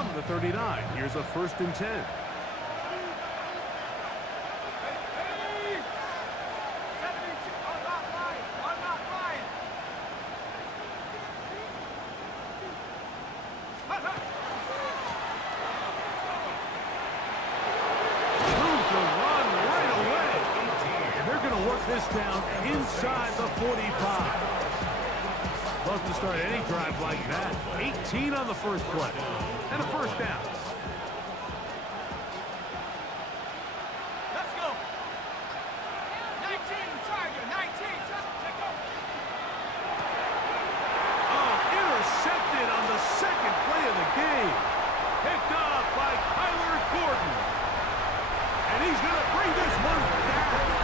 from the 39. Here's a 1st and 10. This down inside the 45. Love to start any drive like that. 18 on the first play. And a 1st down. Let's go. 19, Tiger, 19. Take go. Oh, intercepted on the 2nd play of the game. Picked off by Kyler Gordon. And he's going to bring this one down.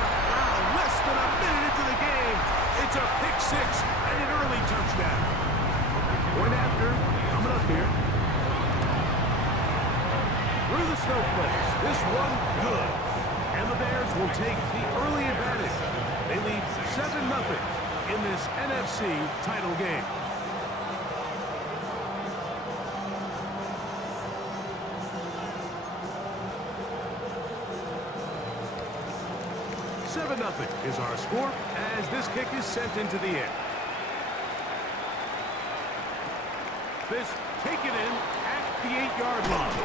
Less than a minute into the game. It's a pick 6 and an early touchdown. Point after, coming up here. Through the snowflakes. This one good. And the Bears will take the early advantage. They lead 7-0 in this NFC title game. 7-0 is our score as this kick is sent into the air. This taken in at the 8-yard line.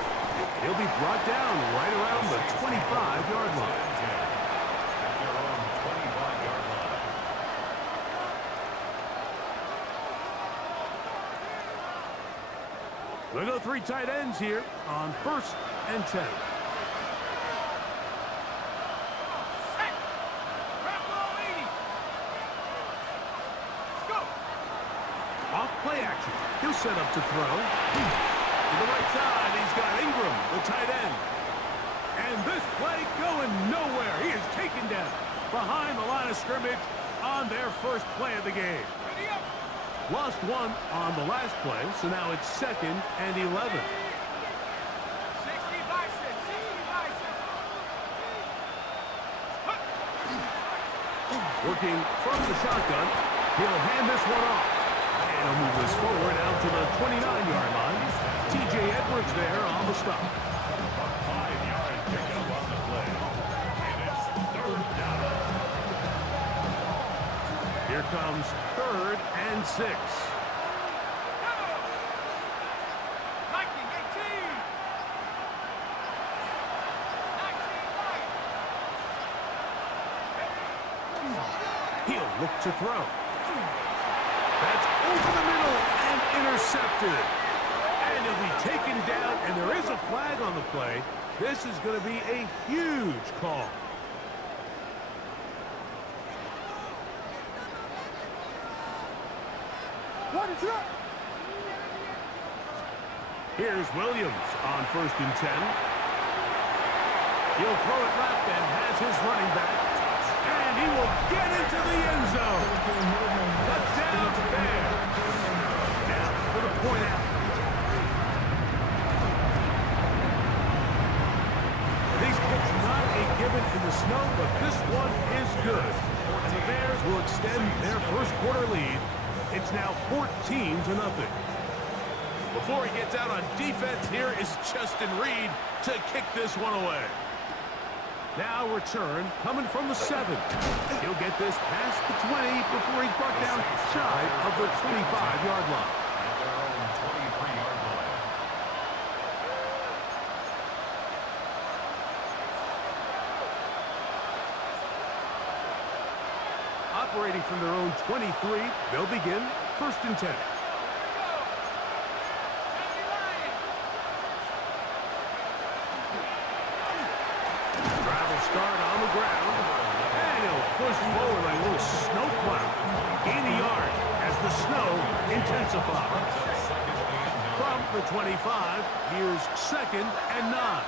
He'll be brought down right around the 25-yard line. We'll go 3 tight ends here on 1st and 10. Play action. He'll set up to throw. To the right side, he's got Ingram, the tight end. And this play going nowhere. He is taken down behind the line of scrimmage on their first play of the game. Lost 1 on the last play, so now it's 2nd and 11. 60 by 6, 60 by 6. Working from the shotgun, he'll hand this one off. And he'll move this forward out to the 29-yard line. T.J. Edwards there on the stop. 5-yard pickup on the play. And it's 3rd down. Here comes 3rd and 6. 19, 18. He'll look to throw. That's over the middle and intercepted. And he'll be taken down, and there is a flag on the play. This is going to be a huge call. What is up? Here's Williams on 1st and 10. He'll throw it left and has his running back. And he will get into the end zone. Touchdown there. Now for the point out. These kicks not a given in the snow, but this one is good. And the Bears will extend their first quarter lead. It's now 14-0. Before he gets out on defense, here is Justin Reed to kick this one away. Now return coming from the 7. He'll get this past the 20 before he's brought down shy of the 25-yard line. At their own 23-yard line. Operating from their own 23, they'll begin 1st and 10. Start on the ground, and he'll push forward like a little snow plow. Gain a yard as the snow intensifies. From the 25, here's 2nd and 9.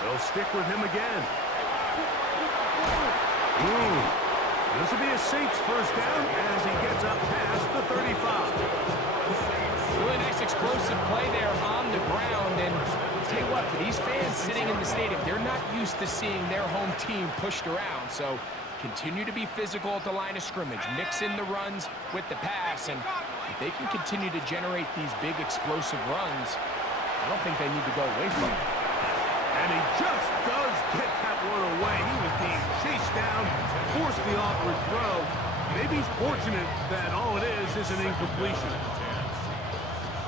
They'll stick with him again. This will be a Saints 1st down as he gets up past the 35. Really nice explosive play there on the ground. And I'll tell you what, for these fans sitting in the stadium, they're not used to seeing their home team pushed around. So continue to be physical at the line of scrimmage, mix in the runs with the pass, and if they can continue to generate these big explosive runs, I don't think they need to go away from it. And he just does get that one away. He was being chased down, forced the awkward throw. Maybe he's fortunate that all it is an incompletion.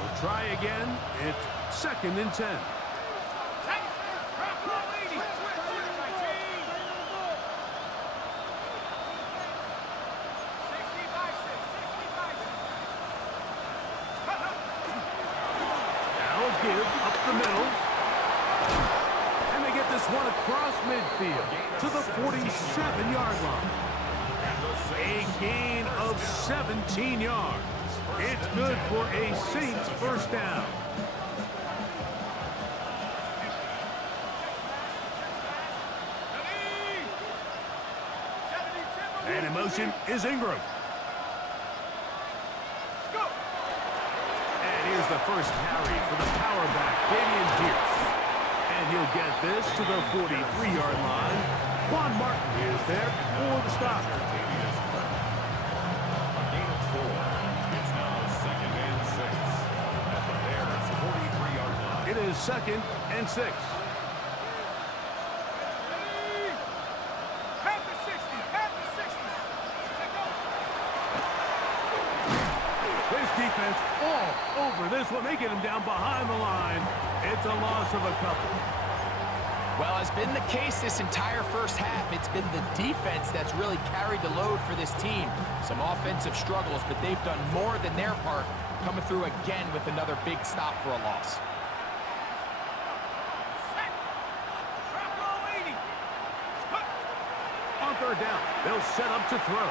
We'll try again. It's 2nd and 10. Give up the middle. And they get this one across midfield to the 47-yard line. A gain of 17 yards. It's good for a Saints first down. And in motion is Ingram. Here's the first carry for the power back, Damian Pierce. And he'll get this to the 43-yard line. Juan Martin is there for the stop. A gain of 4. It's now 2nd and 6. At the Bears' 43-yard line. It is 2nd and 6. Defense all over this one. They get him down behind the line. It's a loss of a couple. Well, as been the case this entire first half, it's been the defense that's really carried the load for this team. Some offensive struggles, but they've done more than their part, coming through again with another big stop for a loss. On 3rd down, they'll set up to throw.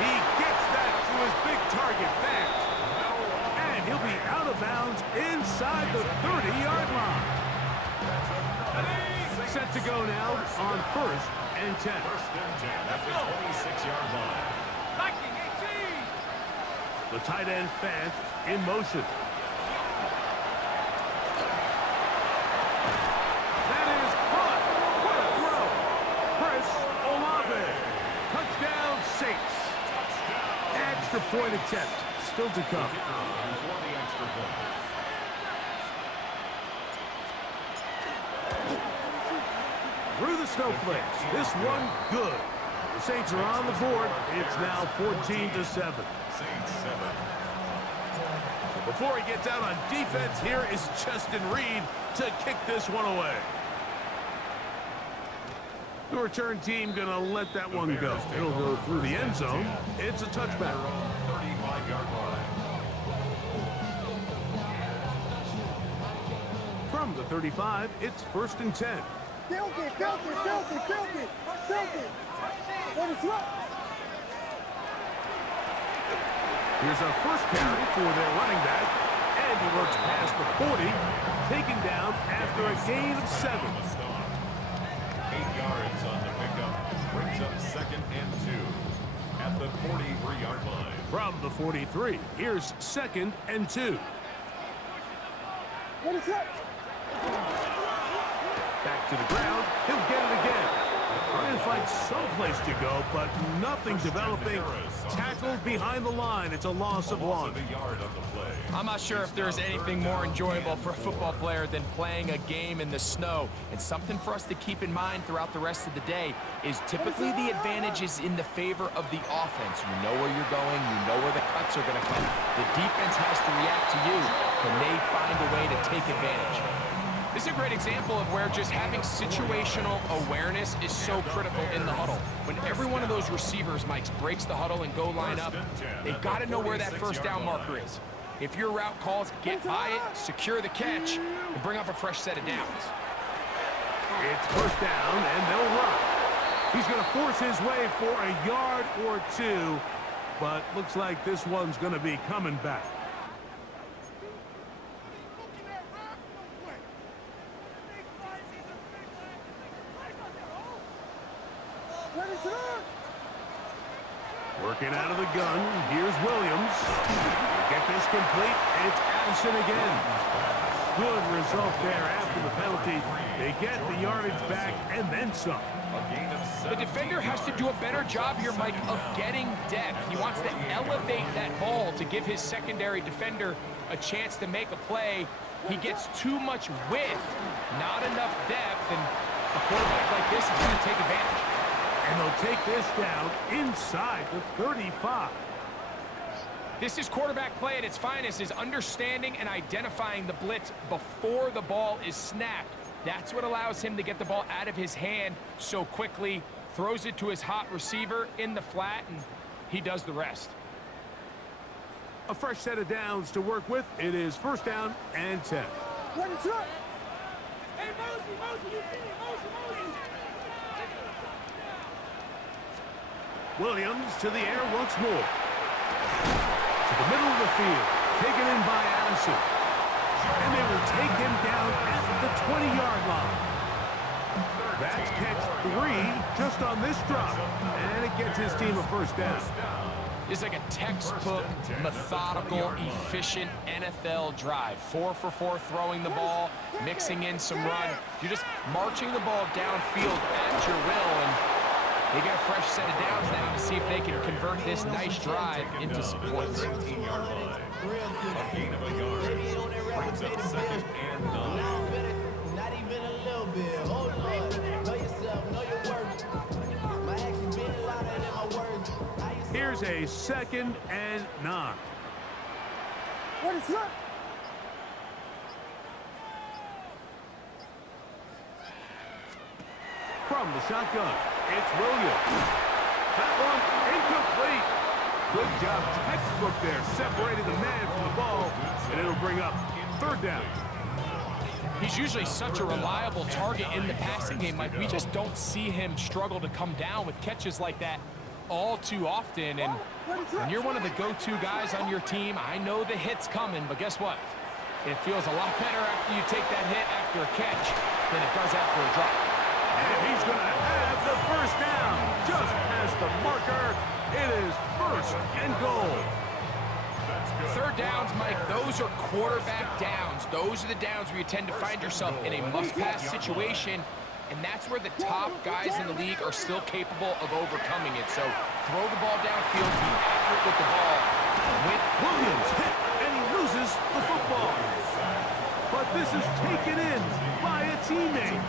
He gets that to his big target fast. And he'll be out of bounds inside the 30-yard line. Set to go now on 1st and 10. 1st and 10 at the 26-yard line. The tight end Fant in motion. That is caught. What a throw. Chris Olave. Touchdown Saints. Extra point attempt still to come. Before the extra point. Through the snowflakes. This one good. The Saints are on the board. It's now 14-7. Saints 7. Before he gets out on defense, here is Justin Reed to kick this one away. The return team going to let that one go. It'll go through the end zone. It's a touchback. 35-yard line. From the 35, it's 1st and 10. Filk it. Let it throw. Here's our first carry for their running back. And he works past the 40, taken down after a gain of 7. 8 yards on the pickup. Brings up 2nd and 2 at the 43-yard line. From the 43, here's 2nd and 2. Let it throw. Back to the ground. He'll get it again. Trying to find some place to go, but nothing developing. Tackled behind the line. It's a loss of 1. I'm not sure if there's anything more enjoyable for a football player than playing a game in the snow. And something for us to keep in mind throughout the rest of the day is typically the advantage is in the favor of the offense. You know where you're going. You know where the cuts are going to come. The defense has to react to you. Can they find a way to take advantage? This is a great example of where just having situational awareness is so critical in the huddle. When every one of those receivers, Mike, breaks the huddle and go line up, they've got to know where that first down marker is. If your route calls, get by it, secure the catch, and bring up a fresh set of downs. It's 1st down, and they'll run. He's going to force his way for a yard or 2, but looks like this one's going to be coming back. Working out of the gun, here's Williams. Get this complete, it's Addison again. good result there after the penalty. They get the yardage back and then some. The defender has to do a better job here, Mike, of getting depth. He wants to elevate that ball to give his secondary defender a chance to make a play. He gets too much width, not enough depth, and a quarterback like this is going to take advantage. And they'll take this down inside the 35. This is quarterback play at its finest, is understanding and identifying the blitz before the ball is snapped. That's what allows him to get the ball out of his hand so quickly, throws it to his hot receiver in the flat, and he does the rest. A fresh set of downs to work with. It is first down and 10. What is up? Williams to the air once more. To the middle of the field. Taken in by Addison. And they will take him down at the 20-yard line. That's catch 3 just on this drop. And it gets his team a first down. It's like a textbook, methodical, efficient NFL drive. 4 for 4 throwing the ball, mixing in some run. You're just marching the ball downfield at your will, and they get a fresh set of downs now to see if they can convert this nice drive into some points. 18-yard line. A gain of a yard. Brings up second and 9. Not even a little bit. Hold on. Know yourself. Know your worth. My actions being louder than my words. Here's a second and 9. What is up? From the shotgun, it's Williams. That one incomplete. Good job, textbook there, separating the man from the ball, and it'll bring up third down. He's usually such a reliable target in the passing game, Mike. We just don't see him struggle to come down with catches like that all too often. And when you're one of the go-to guys on your team, I know the hit's coming, but guess what? It feels a lot better after you take that hit after a catch than it does after a drop. And he's going to have the first down. Just past the marker, it is first and goal. Third downs, Mike, those are quarterback downs. Those are the downs where you tend to find yourself in a must-pass situation, and that's where the top guys in the league are still capable of overcoming it. So throw the ball downfield, be accurate with the ball. Williams hit, and he loses the football. But this is taken in by a teammate.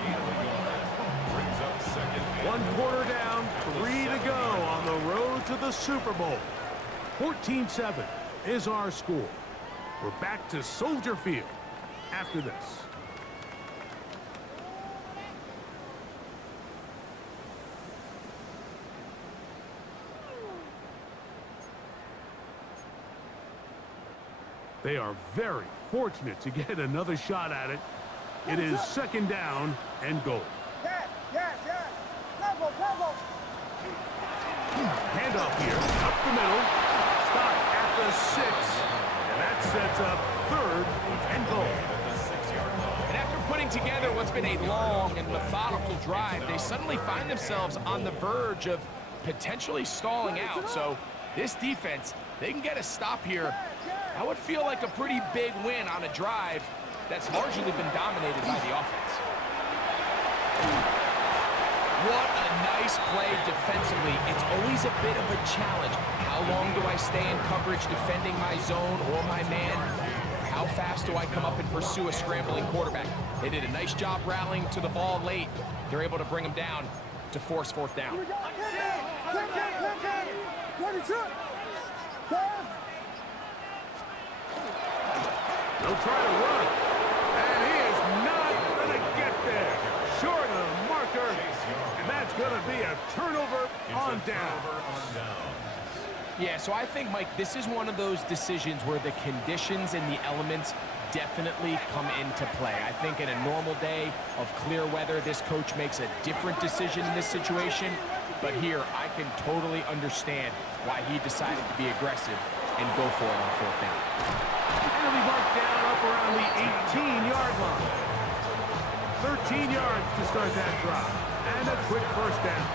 1 quarter down, 3 to go on the road to the Super Bowl. 14-7 is our score. We're back to Soldier Field after this. They are very fortunate to get another shot at it. It is second down and goal. Yes. Combo. Handoff here, up the middle, stop at the 6, and that sets up third and goal. And after putting together what's been a long and methodical drive, they suddenly find themselves on the verge of potentially stalling out. So this defense, they can get a stop here. That would feel like a pretty big win on a drive that's largely been dominated by the offense. What a nice play defensively. It's always a bit of a challenge. How long do I stay in coverage defending my zone or my man? How fast do I come up and pursue a scrambling quarterback? They did a nice job rallying to the ball late. They're able to bring him down to force fourth down. What is up? They'll try to run, and he is not going to get there. Short of the marker, and that's going to be a turnover on down. Yeah, so I think, Mike, this is one of those decisions where the conditions and the elements definitely come into play. I think in a normal day of clear weather, this coach makes a different decision in this situation. But here, I can totally understand why he decided to be aggressive and go for it on fourth down. And it'll be marked down up around the 18-yard line. 13 yards to start that drive. And a quick first down.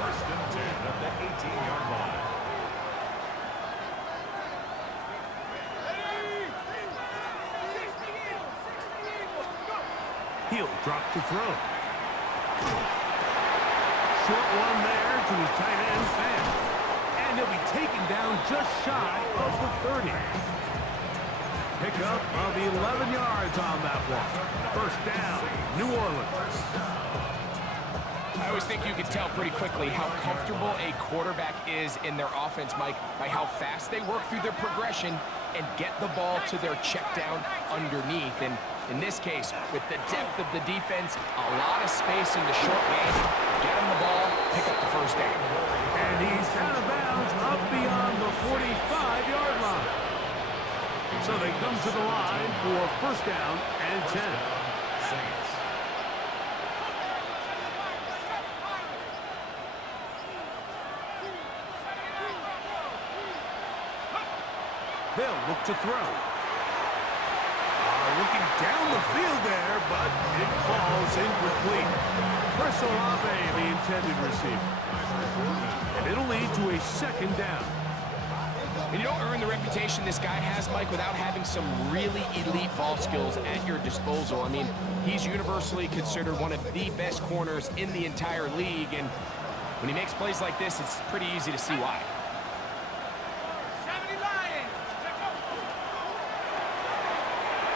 First and 10 at the 18-yard line. He'll drop to throw. Short one there to his tight end, Fant. And he'll be taken down just shy of the 30. Pickup of 11 yards on that one. First down, New Orleans. I always think you can tell pretty quickly how comfortable a quarterback is in their offense, Mike, by how fast they work through their progression and get the ball to their check down underneath. And in this case, with the depth of the defense, a lot of space in the short game, get him the ball, pick up the first down. And he's out of bounds up beyond the 45-yard line. So they come to the line for first down and 10. Saints. They'll look to throw. Looking down the field there, but it falls incomplete. Chris Olave, the intended receiver. And it'll lead to a second down. And you don't earn the reputation this guy has, Mike, without having some really elite ball skills at your disposal. I mean, he's universally considered one of the best corners in the entire league, and when he makes plays like this, it's pretty easy to see why.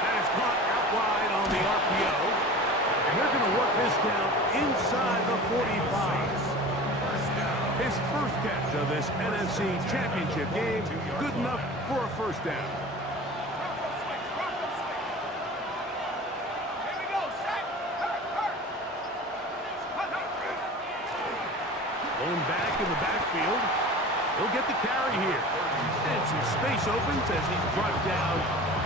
That is caught out wide on the RPO, and they're going to work this down inside the 45. His first catch of this NFC Championship game, good enough for a first down. Going back in the backfield. He'll get the carry here. And some space opens as he's brought down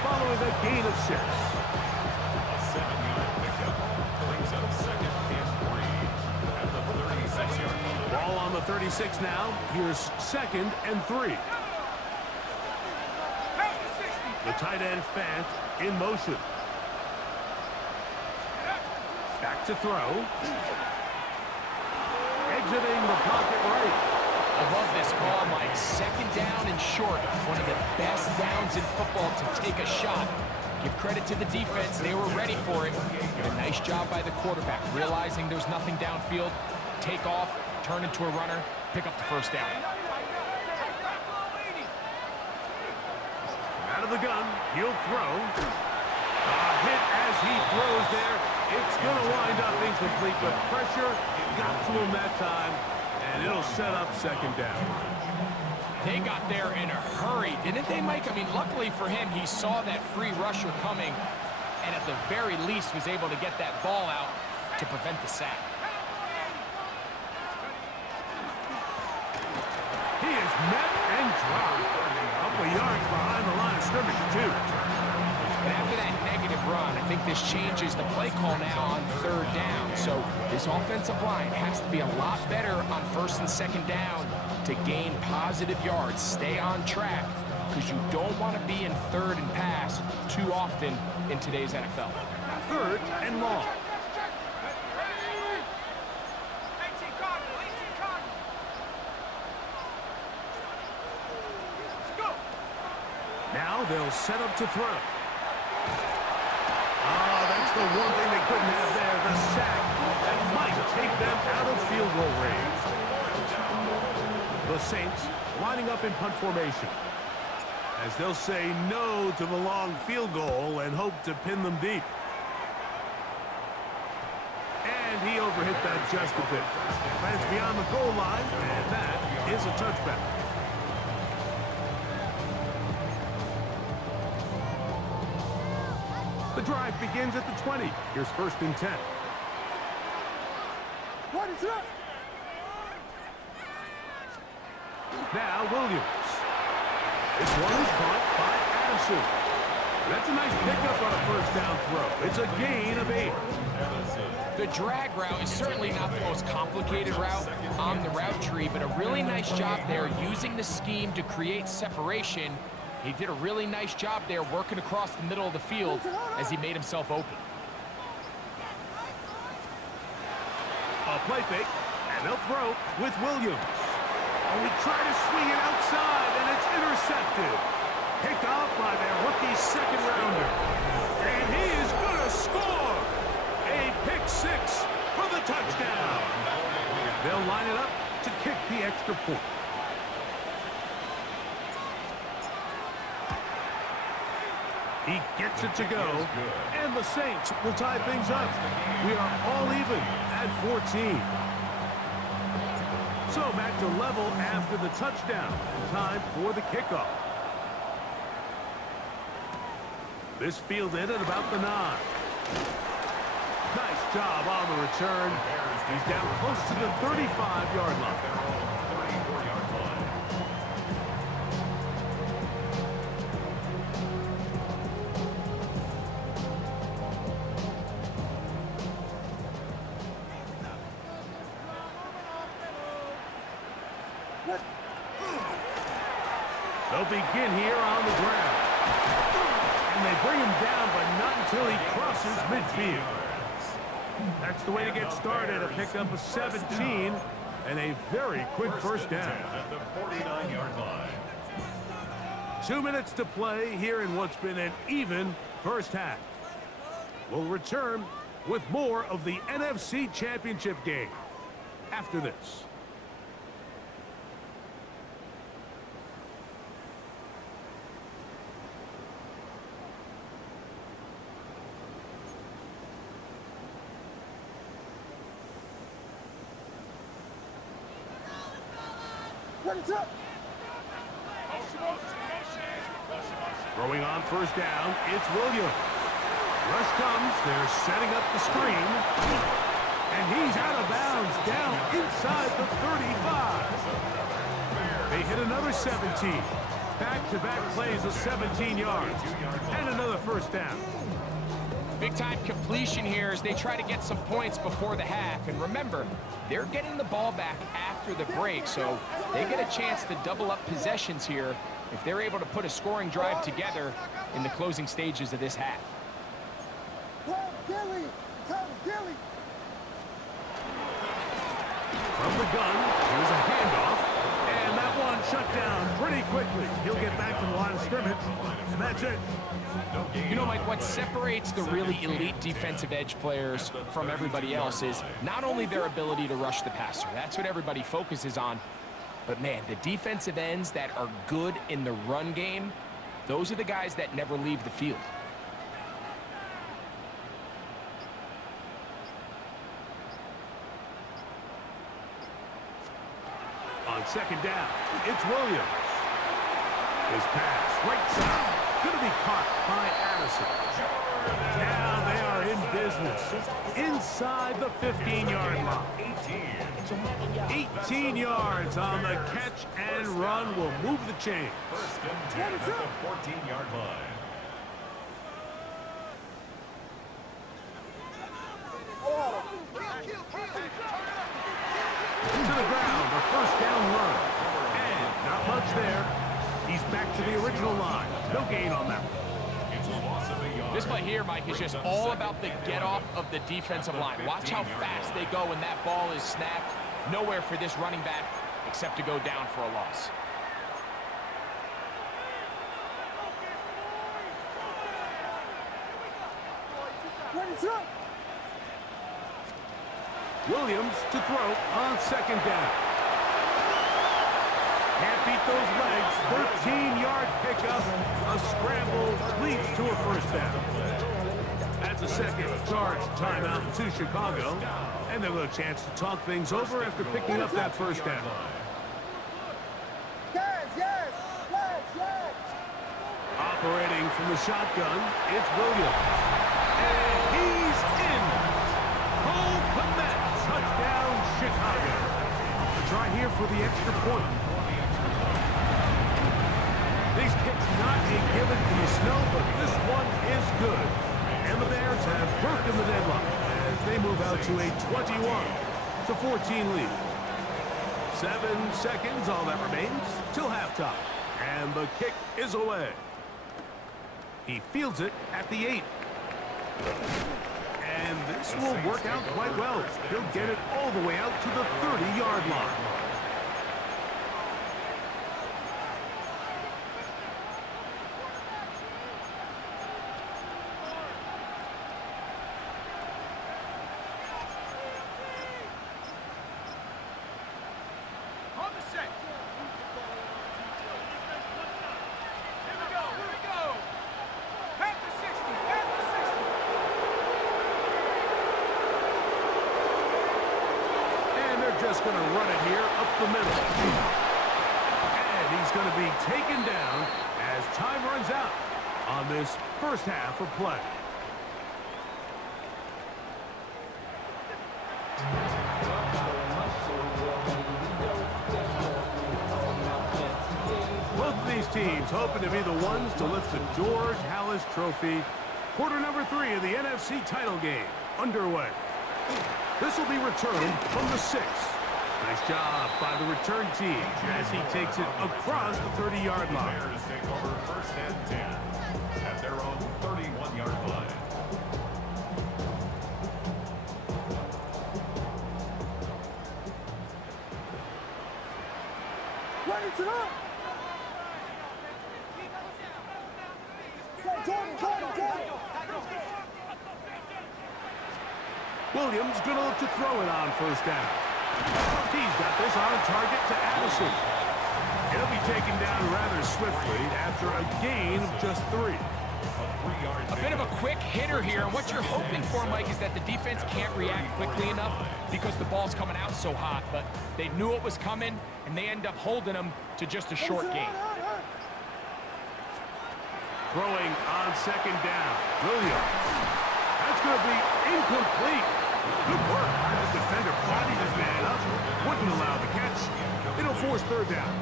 following a gain of 6. A 7-yard pickup brings up second and 3 at the 36-yard line. Ball on the 36 now. Here's second and 3. The tight end Fant in motion. Back to throw. Exiting the pocket right. I love this call, Mike. Second down and short. One of the best downs in football to take a shot. Give credit to the defense. They were ready for it. Did a nice job by the quarterback, realizing there's nothing downfield. Take off, turn into a runner, pick up the first down. Out of the gun, he'll throw. A hit as he throws there. It's going to wind up incomplete, but pressure got to him that time, and it'll set up second down. They got there in a hurry, didn't they, Mike? I mean, luckily for him, he saw that free rusher coming, and at the very least was able to get that ball out to prevent the sack. He is met and dropped. A couple yards behind the line of scrimmage, too. And after that negative run, I think this changes the play call now on third down. So this offensive line has to be a lot better on first and second down to gain positive yards. Stay on track, because you don't want to be in third and pass too often in today's NFL. Third and long. Now they'll set up to throw. That's the one thing they couldn't have there, the sack that might take them out of field goal range. The Saints lining up in punt formation, as they'll say no to the long field goal and hope to pin them deep. And he overhit that just a bit. Lands beyond the goal line, and that is a touchback. The drive begins at the 20. Here's first and 10. What is up? Now Williams. This one is caught by Addison. That's a nice pickup on a first down throw. It's a gain of 8. The drag route is certainly not the most complicated route on the route tree, but a really nice job there using the scheme to create separation. He did a really nice job there working across the middle of the field as he made himself open. A play fake, and they'll throw with Williams. And we try to swing it outside, and it's intercepted. Picked off by their rookie second rounder. And he is going to score. A A pick six for the touchdown. They'll line it up to kick the extra point. He gets it to go, and the Saints will tie things up. We are all even at 14. So back to level after the touchdown. Time for the kickoff. This fielded at about the 9. Nice job on the return. He's down close to the 35-yard line. They'll begin here on the ground. And they bring him down, but not until he crosses midfield. That's the way to get started. A pickup of 17 and a very quick first down. At the 49-yard line. 2 minutes to play here in what's been an even first half. We'll return with more of the NFC Championship game after this. What is up? Throwing on first down, it's Williams. Rush comes, they're setting up the screen. And he's out of bounds, down inside the 35. They hit another 17. Back-to-back plays of 17 yards. And another first down. Big-time completion here as they try to get some points before the half. And remember, they're getting the ball back after the break, so they get a chance to double up possessions here if they're able to put a scoring drive together in the closing stages of this half. From the gun, here's a handoff, and that one shut down pretty quickly. He'll get back to the line of scrimmage, and that's it. You know, Mike, what separates the really elite defensive edge players from everybody else is not only their ability to rush the passer. That's what everybody focuses on. But, man, the defensive ends that are good in the run game, those are the guys that never leave the field. On second down, it's Williams. His pass, right side. Going to be caught by Addison. Now they are in business. Inside the 15-yard line. 18 yards on the catch and run will move the chain. First and 10 at the 14-yard line. To the ground, a first down run. And not much there. He's back to the original line. No gain on that one. It's a loss of a yard. This play here, Mike, is just all about the get-off of the defensive line. Watch how fast they go when that ball is snapped. Nowhere for this running back except to go down for a loss. What is up? Williams to throw on second down. Can't beat those legs. 13-yard pickup. A scramble leads to a first down. That's a second charge timeout to Chicago. And they'll have a chance to talk things over after picking up that first down. Yes, yes, yes, yes. Operating from the shotgun, it's Williams. And he's in. Cole Kmet, touchdown Chicago. A try here for the extra point. These kicks not a given in the snow, but this one is good. And the Bears have broken the deadlock as they move out to a 21-14 lead. 7 seconds, all that remains, till halftime. And the kick is away. He fields it at the 8. And this will work out quite well. He'll get it all the way out to the 30-yard line. just going to run it here up the middle. And he's going to be taken down as time runs out on this first half of play. Both of these teams hoping to be the ones to lift the George Halas Trophy. Quarter number 3 of the NFC title game underway. This will be returned from the 6. Nice job by the return team as he takes it across the 30-yard line. Bears take over first and 10 at their own 31-yard line. Ready to up. Jordan. Williams going to look to throw it on first down. He's got this on target to Addison. He'll be taken down rather swiftly after a gain of just 3. A bit of a quick hitter here, and what you're hoping for, Mike, is that the defense can't react quickly enough because the ball's coming out so hot, but they knew it was coming, and they end up holding them to just a short gain. Throwing on second down. Williams. That's going to be incomplete. Good work by the defender. Bodied his man up. Wouldn't allow the catch. It'll force third down.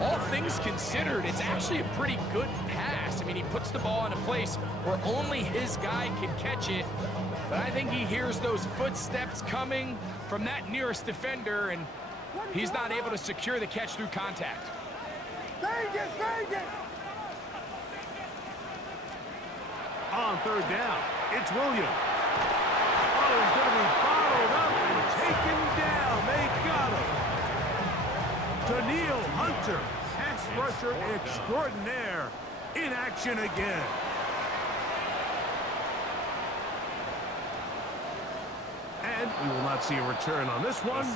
All things considered, it's actually a pretty good pass. I mean, he puts the ball in a place where only his guy can catch it. But I think he hears those footsteps coming from that nearest defender, and he's not able to secure the catch through contact. Vegas. On third down, it's Williams. Oh, he's going to be bottled up and taken down. They got him. Daniil Hunter, pass rusher extraordinaire, in action again. And we will not see a return on this one,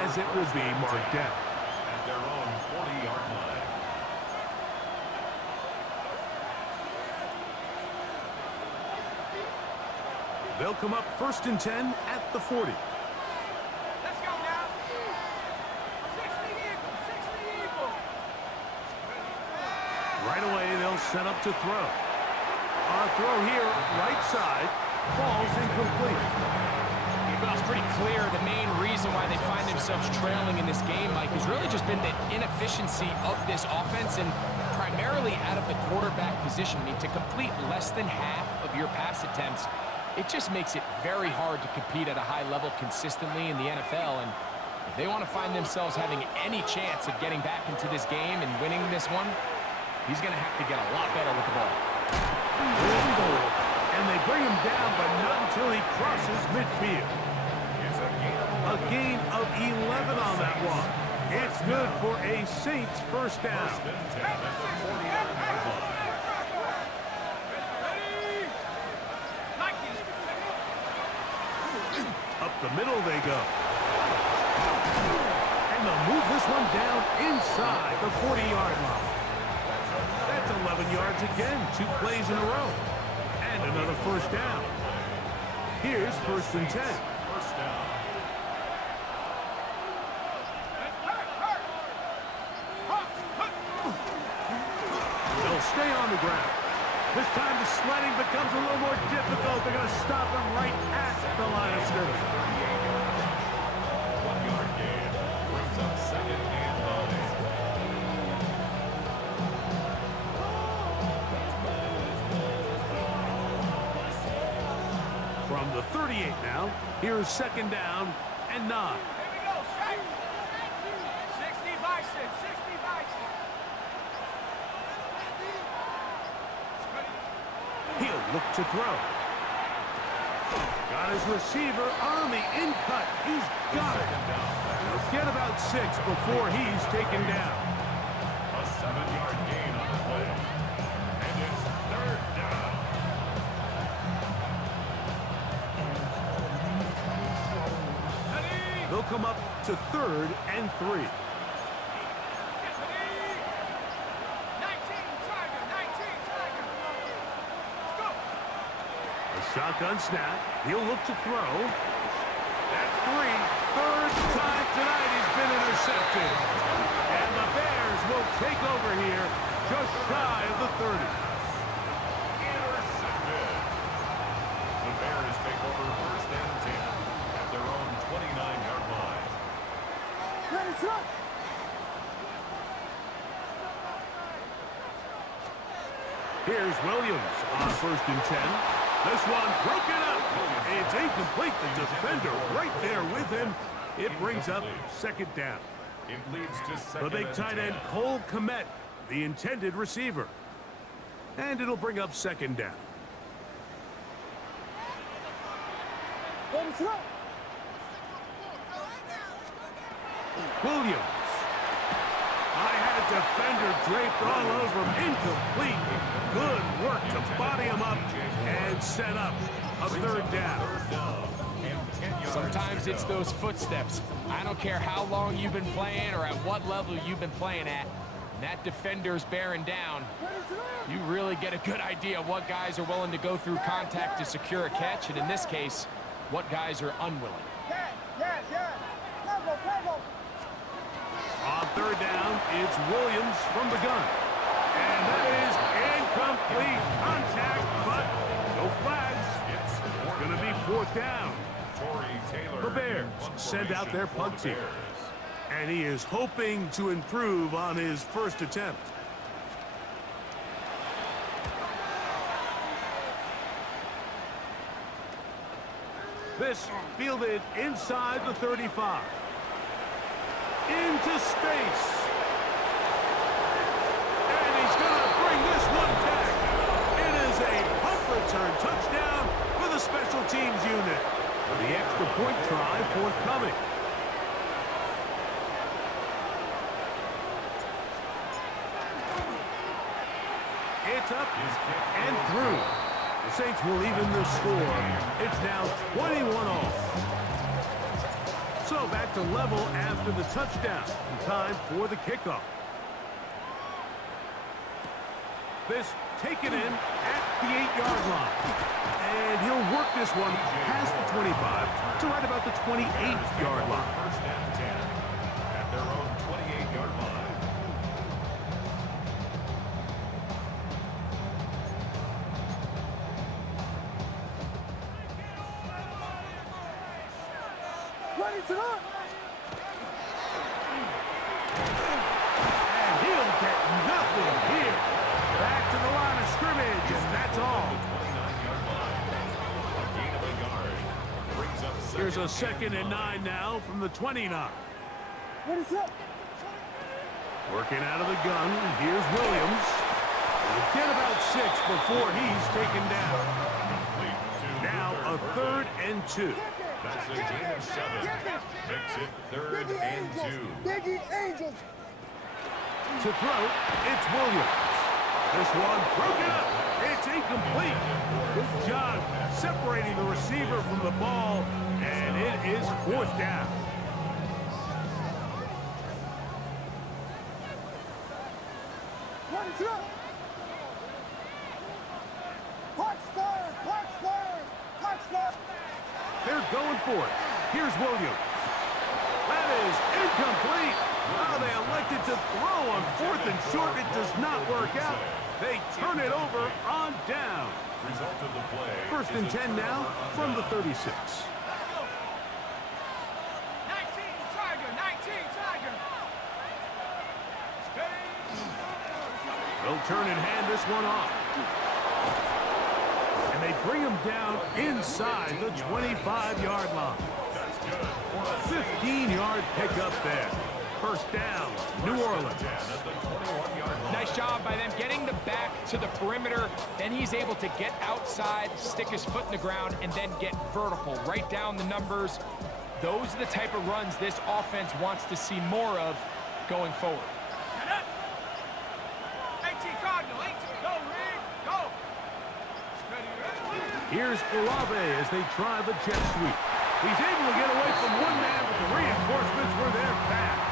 as it will be marked out. At their own 40-yard line. They'll come up first and 10 at the 40. Let's go now. 60 equal. Right away, they'll set up to throw. Our throw here, right side, falls incomplete. Well, it's pretty clear the main reason why they find themselves trailing in this game, Mike, has really just been the inefficiency of this offense and primarily out of the quarterback position. I mean, to complete less than half of your pass attempts, it just makes it very hard to compete at a high level consistently in the NFL. And if they want to find themselves having any chance of getting back into this game and winning this one, he's going to have to get a lot better with the ball. And they bring him down, but not until he crosses midfield. A gain of 11 on that one. It's good for a Saints first down. Up the middle they go. And they'll move this one down inside the 40-yard line. That's 11 yards again, 2 plays in a row. And another first down. Here's first and 10. First down. They'll stay on the ground. This time the sledding becomes a little more difficult. They're going to stop him right at the line of scrimmage. 1-yard gain. Brings up second and 9. From the 38 now, here's second down and 9. Here we go, strike. 60 by 6, 60 by 6. He'll look to throw. Got his receiver on the in-cut. He's got it. He'll get about 6 before he's taken down. A 7-yard gain on the play. And it's third down. They'll come up to third and 3. Shotgun snap. He'll look to throw. That's 3. Third second time tonight he's been intercepted. And the Bears will take over here just shy of the 30. Intercepted. The Bears take over first and 10 at their own 29-yard line. Here's Williams on first and 10. This one broken up. It's incomplete. The defender right there with him. It brings up second down. It leads to second The big and tight 10. end, Cole Kmet, the intended receiver. And it'll bring up second down. Williams. I had a defender draped all over him. Incomplete. Good work to body him up and set up a third down. Sometimes it's those footsteps. I don't care how long you've been playing or at what level you've been playing at. That defender's bearing down. You really get a good idea of what guys are willing to go through contact to secure a catch, and in this case, what guys are unwilling. On third down, it's Williams from the gun. And that is incomplete contact, but no flags. It's going to be fourth down. The Bears send out their punt team. And he is hoping to improve on his first attempt. This fielded inside the 35. Into space. And he's going to bring this one back. It is a punt return touchdown for the special teams unit. The extra point try forthcoming. It's up and through. The Saints will even the score. It's now 21-all. So back to level after the touchdown. And time for the kickoff. This taken in at the 8-yard line. And he'll work this one past the 25 to right about the 28-yard line. First and 10 at their own 28-yard line. And he'll get nothing here. Back to the line of scrimmage, and that's all. 29-yard line. A gain of a yard. Brings up Here's a second and 9 now from the 29. Working out of the gun, here's Williams. He'll get about 6 before he's taken down. Now a third and 2. That's a gain of 7. Makes it third and 2. To throw, it's Williams. This one broken up. It's incomplete. Good job separating the receiver from the ball, and it is fourth down. They're going for it. Here's Williams. That is incomplete. Oh, they elected to throw on fourth and short. It does not work out. They turn it over on down. Result of the play. First and 10 now from the 36. 19 Tiger, 19 Tiger. They'll turn and hand this one off. And they bring him down inside the 25-yard line. 15-yard pickup there. First down, New Orleans. Nice job by them getting the back to the perimeter. Then he's able to get outside, stick his foot in the ground, and then get vertical. Right down the numbers. Those are the type of runs this offense wants to see more of going forward. 18 Cardinal, 18. Go, Reed, go. Here's Olave as they try the jet sweep. He's able to get away from one man, but the reinforcements were there fast.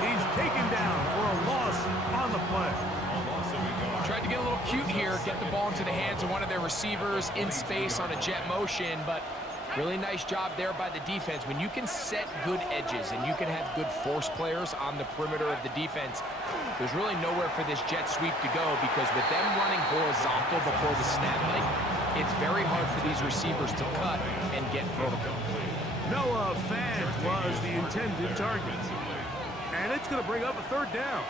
He's taken down for a loss on the play. Tried to get a little cute here, get the ball into the hands of one of their receivers in space on a jet motion, but Really nice job there by the defense. When you can set good edges and you can have good force players on the perimeter of the defense, there's really nowhere for this jet sweep to go, because with them running horizontal before the snap, it's very hard for these receivers to cut and get vertical. Noah Fant was the intended target. And it's going to bring up a third down.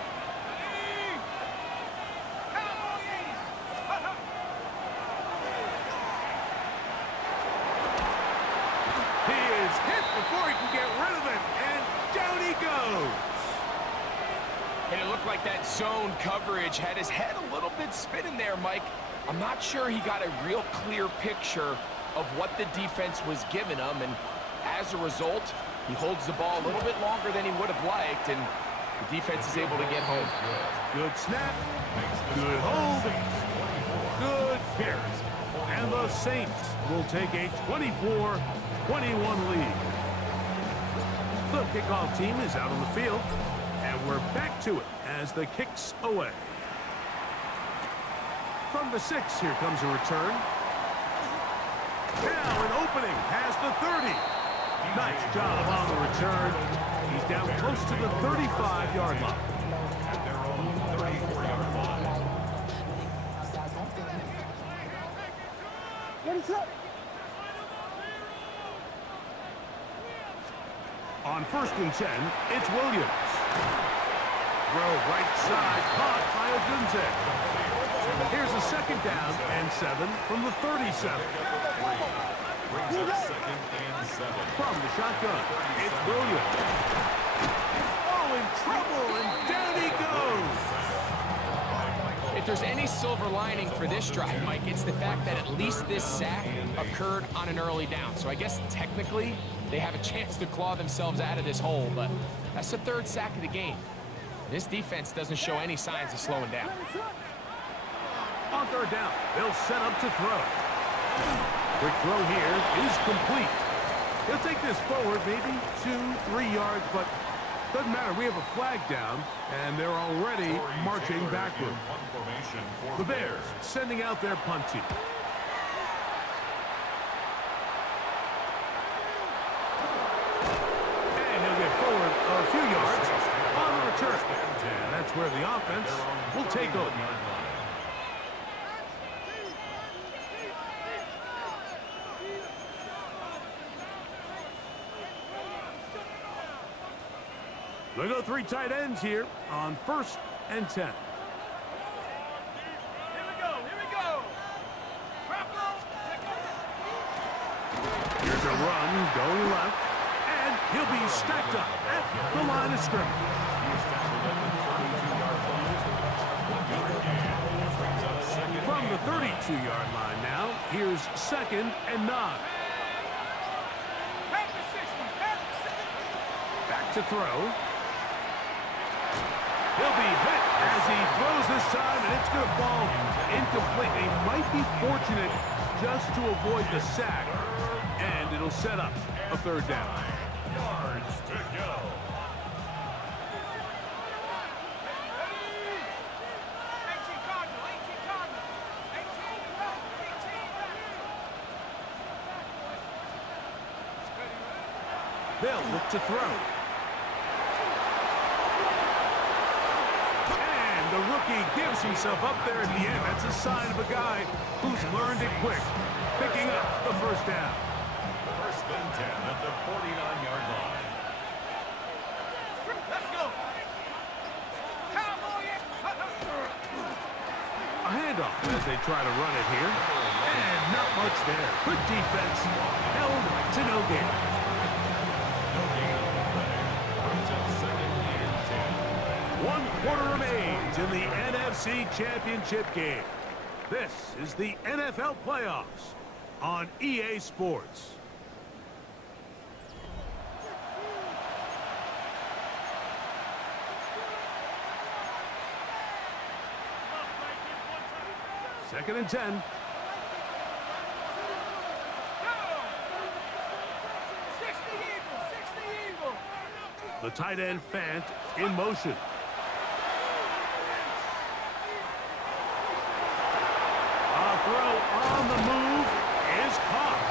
He is hit before he can get rid of it, and down he goes. And it looked like that zone coverage had his head a little bit spinning there, Mike. I'm not sure he got a real clear picture of what the defense was giving him, and as a result, he holds the ball a little bit longer than he would have liked, and the defense is able to get home. Good snap, good hold, good carry. And the Saints will take a 24-21 lead. The kickoff team is out on the field, and we're back to it as the kick's away. From the 6, here comes a return. Now an opening has the 30. Nice job on the return. He's down close to the 35-yard line. At their own 34-yard line. On 1st and 10, it's Williams. Throw right side, caught by Odunze. Here's a 2nd down and 7 from the 37. Brings up 2nd and 7. From the shotgun, it's Williams. Oh, in trouble, and down he goes. If there's any silver lining for this drive, Mike, it's the fact that at least this sack occurred on an early down. So I guess technically they have a chance to claw themselves out of this hole, but that's the 3rd sack of the game. This defense doesn't show any signs of slowing down. On 3rd down, they'll set up to throw. Quick throw here is complete. He'll take this forward maybe 2-3 yards, but doesn't matter. We have a flag down, and they're already marching backward. The Bears sending out their punt team. And he'll get forward a few yards on the return. And that's where the offense will take over. They go 3 tight ends here on 1st and 10. Here we go, here we go. Here's a run going left, and he'll be stacked up at the line of scrimmage. From the 32-yard line now, here's 2nd and 9. Back to throw. He'll be hit as he throws this time, and it's going to fall incomplete. He might be fortunate just to avoid the sack, and it'll set up a 3rd down. Yards to go. They'll look to throw. And the rookie gives himself up there at the end. That's a sign of a guy who's learned it quick, picking up the 1st down. 1st and 10 at the 49-yard line. Let's go. A handoff as they try to run it here. And not much there. Good defense. Held to no gain. Brings up 2nd and 10. 1 quarter remains in the NFC Championship game. This is the NFL playoffs on EA Sports. Second and 10. The tight end Fant in motion. A throw on the move is caught.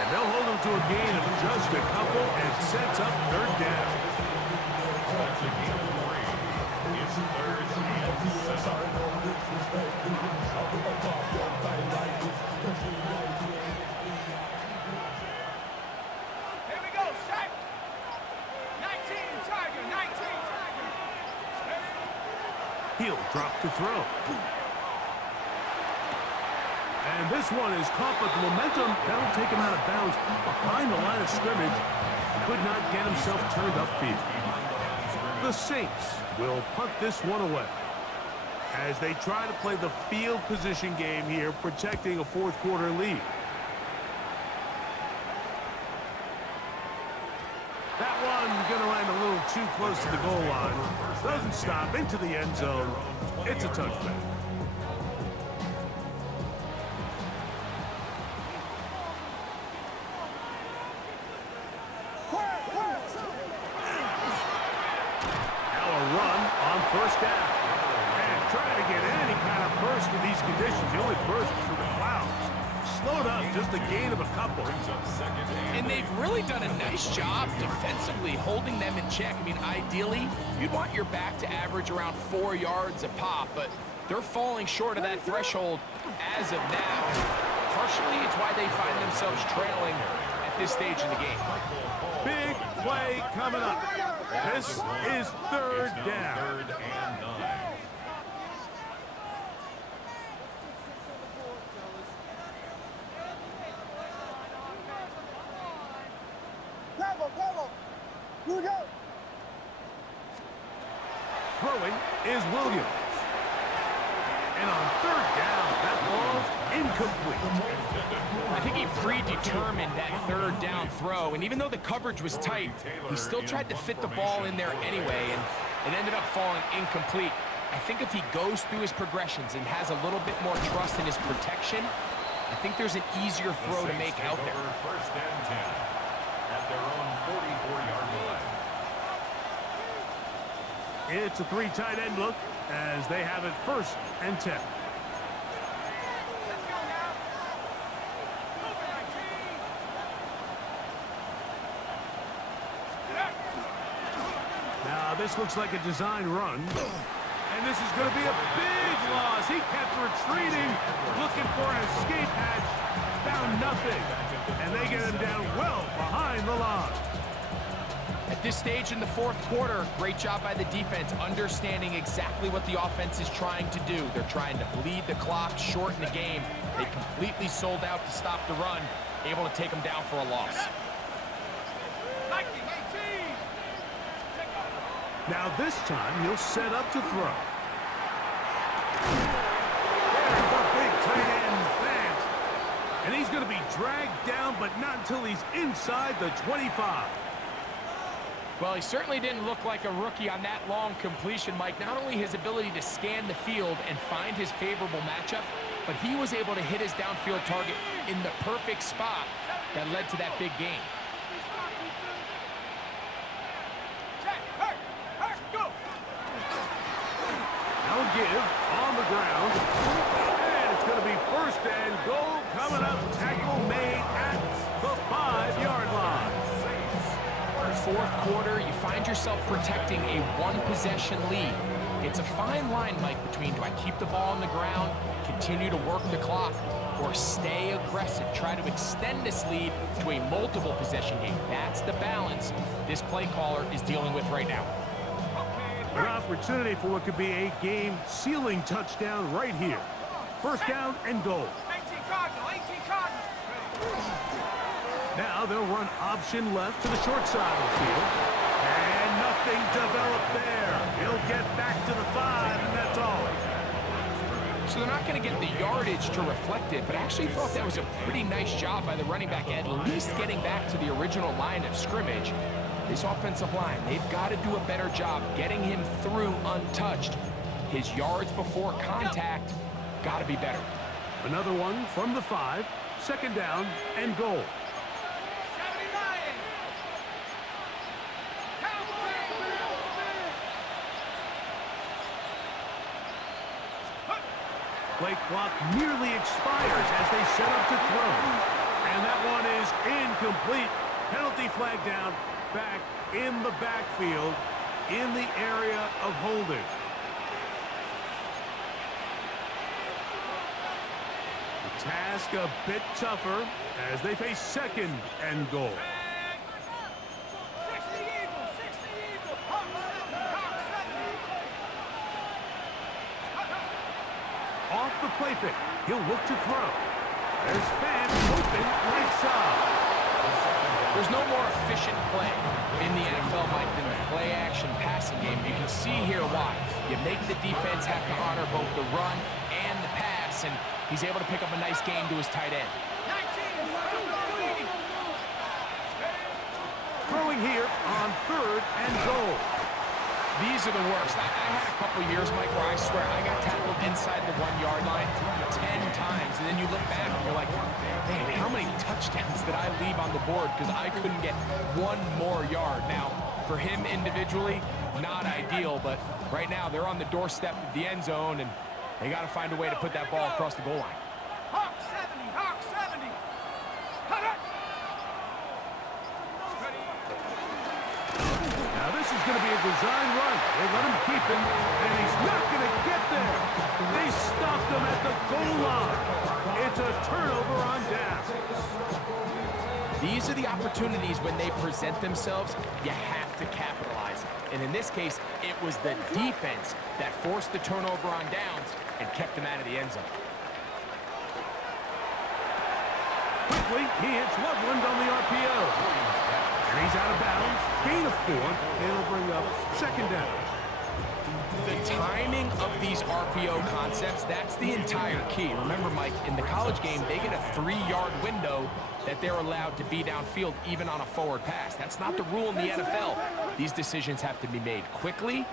And They'll hold them to a gain of just a couple and sets up third down. That's a gain of 3. It's third and 7. Here we go, set. 19, Tiger, 19, Tiger. He'll drop to throw. And this one is caught, but the momentum, that'll take him out of bounds behind the line of scrimmage. Could not get himself turned upfield. The Saints will punt this one away as they try to play the field position game here, protecting a fourth quarter lead. That one going to land a little too close to the goal line. Doesn't stop into the end zone. It's a touchback. First down. And trying to get any kind of burst in these conditions. The only burst is through the clouds. Slowed up, just a gain of a couple. And they've really done a nice job defensively holding them in check. I mean, ideally, you'd want your back to average around 4 yards a pop, but they're falling short of that threshold as of now. Partially, it's why they find themselves trailing at this stage in the game. Big play coming up. This is third down. Third and 9. Here we go. Throwing is Williams. And on third down, that ball's incomplete. I think he predetermined that third down throw, and even though the coverage was tight, he still tried to fit the ball in there anyway, and it ended up falling incomplete. I think if he goes through his progressions and has a little bit more trust in his protection, I think there's an easier throw to make out there. First and 10 at their own 44-yard line. It's a 3 tight end look as they have it first and 10. Let's go now. Now this looks like a design run. And this is going to be a big loss. He kept retreating, looking for an escape hatch. Found nothing. And they get him down well behind the line. At this stage in the fourth quarter, great job by the defense, understanding exactly what the offense is trying to do. They're trying to bleed the clock, shorten the game. They completely sold out to stop the run, able to take them down for a loss. Now this time, he'll set up to throw. There's the big tight end Vance. And he's going to be dragged down, but not until he's inside the 25. Well, he certainly didn't look like a rookie on that long completion, Mike. Not only his ability to scan the field and find his favorable matchup, but he was able to hit his downfield target in the perfect spot that led to that big gain. Now give on the ground. And it's going to be first and goal coming up. Tackle made at the 5-yard line. Fourth quarter, you find yourself protecting a one-possession lead. It's a fine line, Mike, between do I keep the ball on the ground, continue to work the clock, or stay aggressive, try to extend this lead to a multiple possession game. That's the balance this play caller is dealing with right now. An opportunity for what could be a game-sealing touchdown right here. First down and goal. 18 Cardinal, 18 Cardinal. Now they'll run option left to the short side of the field. And nothing developed there. He'll get back to the 5, and that's all. So they're not going to get the yardage to reflect it, but I actually thought that was a pretty nice job by the running back, at least getting back to the original line of scrimmage. This offensive line, they've got to do a better job getting him through untouched. His yards before contact got to be better. Another one from the 5, second down and goal. Play clock nearly expires as they set up to throw. And that one is incomplete. Penalty flag down, back in the backfield, in the area of holding. The task a bit tougher as they face second and goal. 60 Eagles, 60 Eagles. Hawk 70, Off the play fake, he'll look to throw. There's Fan open right side. There's no more efficient play in the NFL, Mike, than the play-action passing game. You can see here why. You make the defense have to honor both the run and the pass, and he's able to pick up a nice gain to his tight end. 19. Throwing here on third and goal. These are the worst. I had a couple years, Mike, where I swear I got tackled inside the 1-yard line 10 times, and then you look back and you're like, man, how many touchdowns did I leave on the board because I couldn't get one more yard? Now, for him individually, not ideal, but right now they're on the doorstep of the end zone, and they got to find a way to put that ball across the goal line. Hawk 70, Hawk 70. Cut it. Now this is going to be a design run. They let him keep him, and he's not going to get there. They stopped him at the goal line. It's a turnover on downs. These are the opportunities when they present themselves, you have to capitalize. And in this case, it was the defense that forced the turnover on downs and kept them out of the end zone. Quickly, he hits Loveland on the RPO. And he's out of bounds. Gain of 4. It'll bring up second down. The timing of these RPO concepts, that's the entire key. Remember, Mike, in the college game, they get a 3-yard window that they're allowed to be downfield even on a forward pass. That's not the rule in the NFL. These decisions have to be made quickly.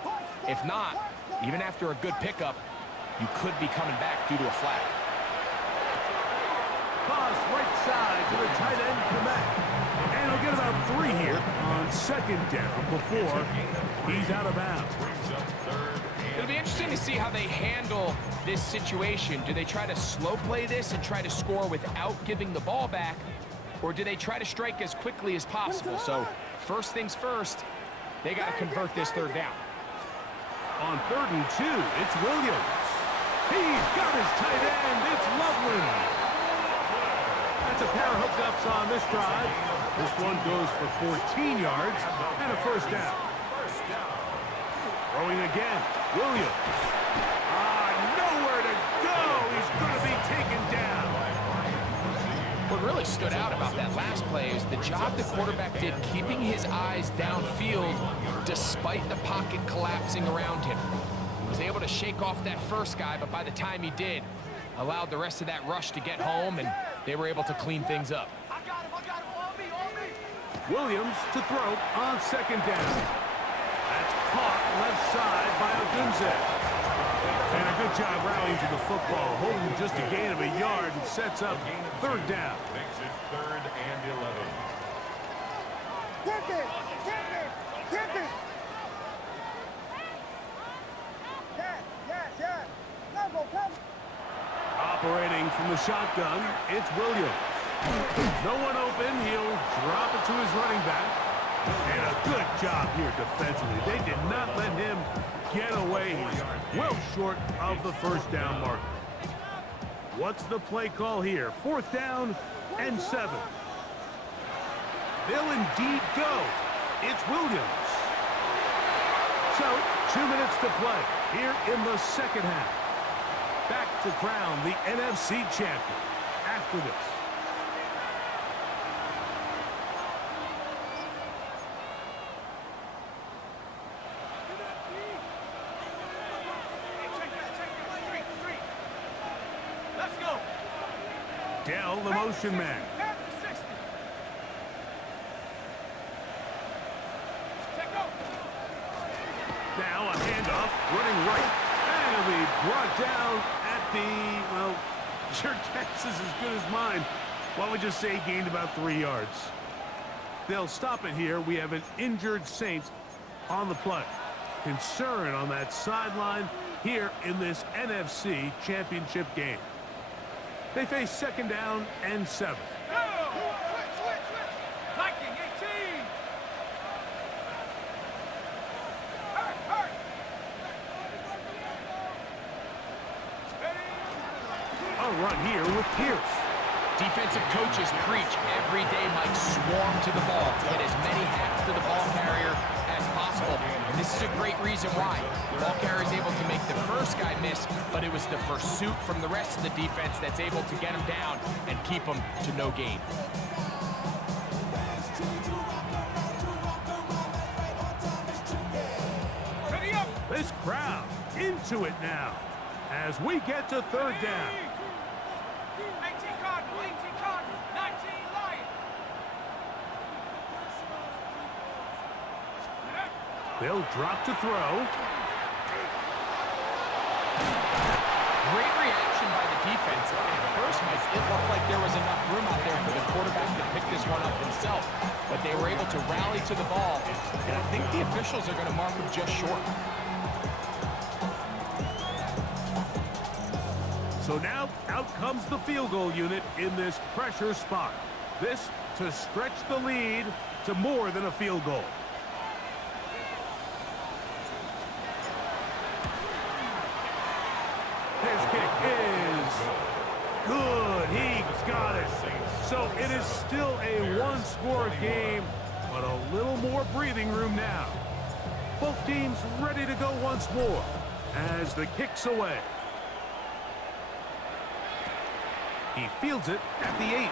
If not, even after a good pickup, you could be coming back due to a flag. Pass right side to the tight end, Komet. And he'll get about 3 here on second down before he's out of bounds. It'll be interesting to see how they handle this situation. Do they try to slow play this and try to score without giving the ball back? Or do they try to strike as quickly as possible? So first things first, they got to convert this third down. On 3rd and 2, it's Williams. He's got his tight end. It's Loveland. That's a pair of hookups on this drive. This one goes for 14 yards and a first down. Throwing again, Williams. Nowhere to go. He's going to be taken down. What really stood out about that last play is the job the quarterback did keeping his eyes downfield despite the pocket collapsing around him. He was able to shake off that first guy, but by the time he did, allowed the rest of that rush to get home, and they were able to clean things up. I got him, on me. Williams to throw on second down. That's caught left side by Odunze. And a good job rallying to the football, holding just a gain of a yard and sets up third down. Makes it 3rd and 11. Get it. Yes. Come. Operating from the shotgun, it's Williams. No one open, he'll drop it to his running back. And a good job here defensively. They did not let him get away. He's well short of the first down marker. What's the play call here? 4th down and 7. They'll indeed go. It's Williams. So, 2 minutes to play here in the second half. Back to crown the NFC champion after this. Let's go. Dell, the motion man. Now a handoff, running right. And it'll be brought down at the, well, your guess is as good as mine. Why don't we just say he gained about 3 yards? They'll stop it here. We have an injured Saints on the play. Concern on that sideline here in this NFC championship game. They face second down and 7. front here with Pierce. Defensive coaches preach every day, Mike, swarm to the ball. Get as many hats to the ball carrier as possible. And this is a great reason why. The ball carrier is able to make the first guy miss, but it was the pursuit from the rest of the defense that's able to get him down and keep him to no gain. This crowd into it now as we get to third down. 18 Cardinal, 18 Cardinal, 19 Lion. They'll drop to throw. Great reaction by the defense. At first, Mike, it looked like there was enough room out there for the quarterback to pick this one up himself, but they were able to rally to the ball, and I think the officials are going to mark him just short. So now, out comes the field goal unit in this pressure spot. This to stretch the lead to more than a field goal. His kick is good. He got it. So it is still a one-score game, but a little more breathing room now. Both teams ready to go once more as the kick's away. He fields it at the 8.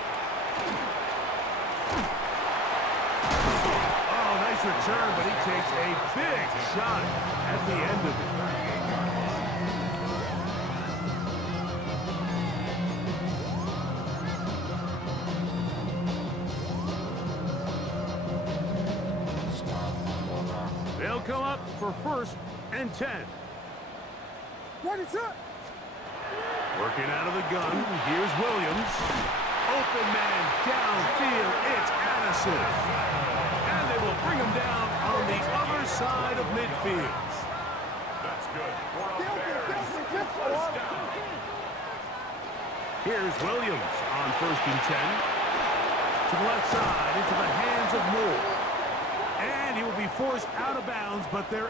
Oh, nice return, but he takes a big shot at the end of it. They'll come up for 1st and 10. What is up? Working out of the gun, here's Williams. Open man downfield, it's Addison. And they will bring him down on the other side of midfield. That's good. For a Bears first down. Here's Williams on 1st and 10. To the left side, into the hands of Moore. And he will be forced out of bounds, but they're...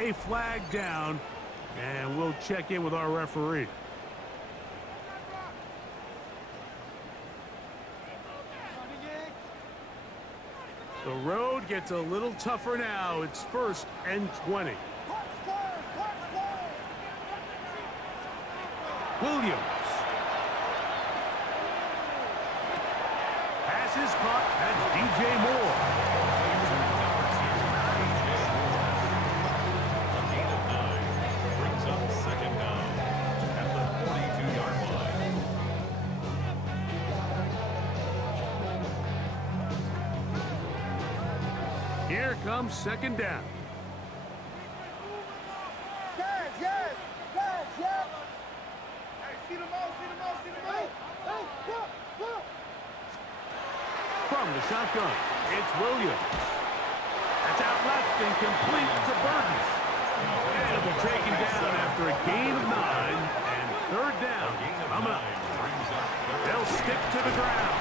a flag down, and we'll check in with our referee. The road gets a little tougher now. It's 1st and 20. Williams. Pass is caught. That's DJ Moore. Here comes 2nd down. Yes. Hey, see the ball. From the shotgun, it's Williams. That's out left and complete to Burton. And it'll be taken down after a gain of 9 and 3rd down. Coming up. They'll stick to the ground.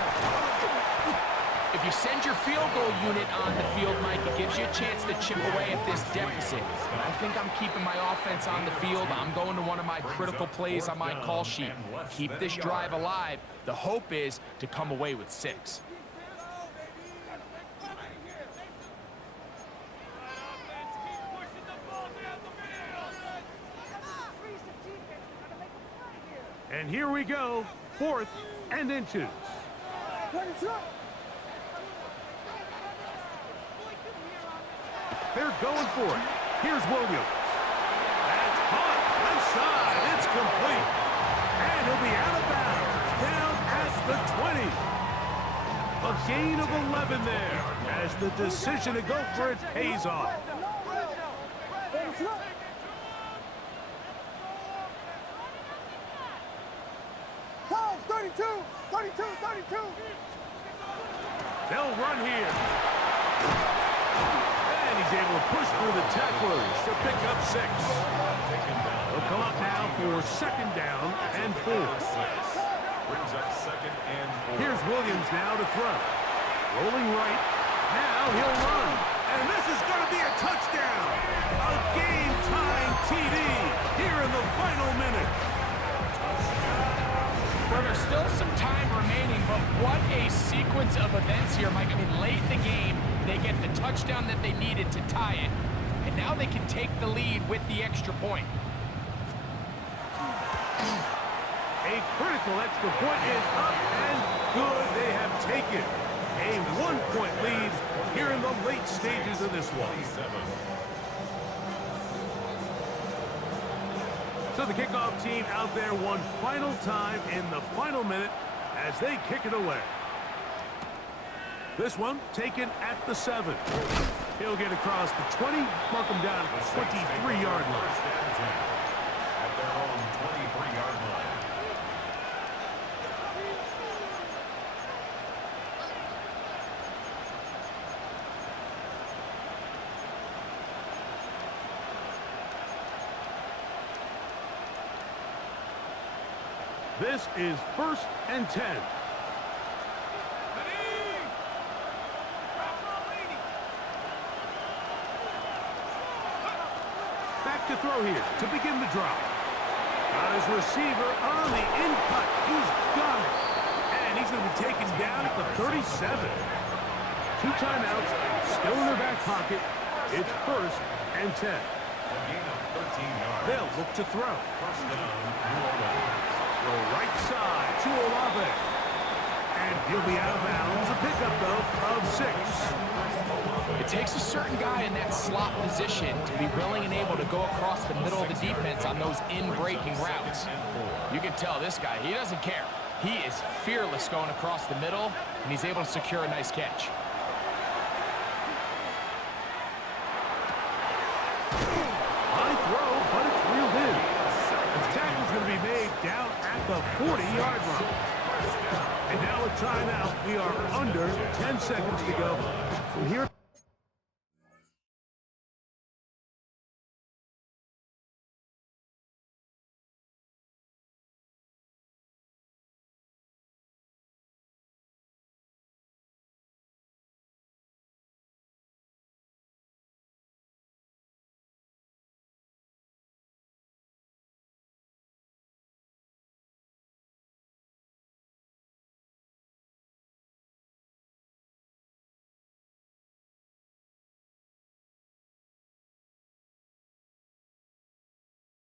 If you send your field goal unit on the field, Mike, it gives you a chance to chip away at this deficit. But I think I'm keeping my offense on the field. I'm going to one of my critical plays on my call sheet. Keep this drive alive. The hope is to come away with 6. And here we go, 4th and inches. They're going for it. Here's Williams. That's caught. Left side. It's complete. And he'll be out of bounds. Down at the 20. A gain of 11 there as the decision to go for it pays off. Times 32, 32, 32. They'll run here. And he's able to push through the tacklers to pick up 6. They'll come up now for 2nd down and 4. Brings up 2nd and 4. Here's Williams now to throw. Rolling right. Now he'll run. And this is going to be a touchdown. A game-tying TD here in the final minute. Well, there's still some time remaining, but what a sequence of events here, Mike. I mean, late in the game, they get the touchdown that they needed to tie it, and now they can take the lead with the extra point. A critical extra point is up and good. They have taken a 1-point lead here in the late stages of this one. So the kickoff team out there one final time in the final minute as they kick it away. This one taken at the 7. He'll get across the 20, mark him down at the 23-yard line. At their own 23-yard line. This is 1st and 10. Back to throw here to begin the drive. Got his receiver on the in-cut. He's got it. And he's going to be taken down at the 37. 2 timeouts, still in their back pocket. It's 1st and 10. A gain of 13 yards. They'll look to throw. 1st down, New Orleans. Throw right side to Olave. And he'll be out of bounds. A pickup, though, of 6. It takes a certain guy in that slot position to be willing and able to go across the middle of the defense on those in-breaking routes. You can tell this guy, he doesn't care. He is fearless going across the middle, and he's able to secure a nice catch. High throw, but it's reeled in. The tackle's going to be made down at the 40-yard line. And now a timeout. We are under 10 seconds to go. From here.